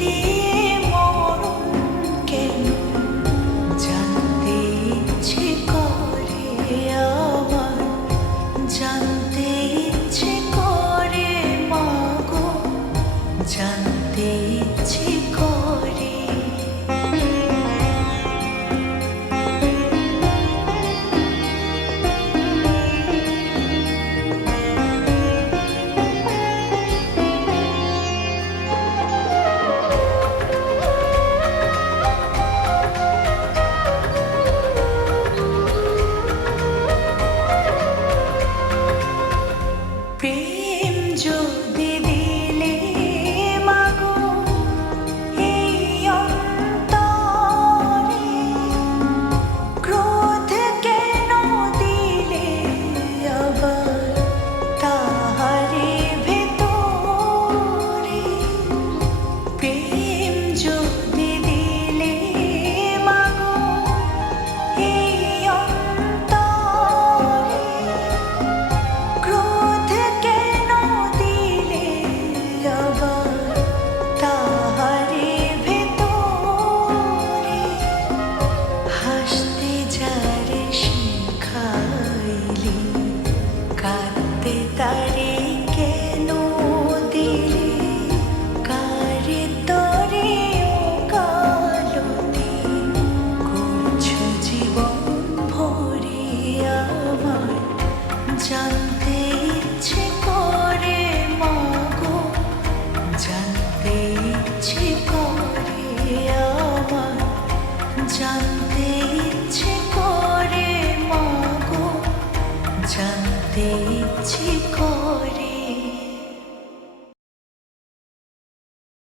দিয়ে মরণ কেন জানতে ইচ্ছে করে আমার, জানতে ইচ্ছে করে মাগো, জানতে ইচ্ছে করে। প্রেম যদি দিলে মাগো এই অন্তরে, ক্রোধ কেন দিলে আবার তাহারে ভেতরে? প্রেম যদি দিলে মাগো এই অন্তরে, ক্রোধ কেন দিলে আবার তাহারে ভেতরে? হাসতে যারে শিখাইলি, কাঁদতে তারে কেন দিলে? কারে তরে ও কালতি করছো জীবন ভরে আমার, জানতে ইচ্ছে করে মাগো, জানতে ইচ্ছে করে।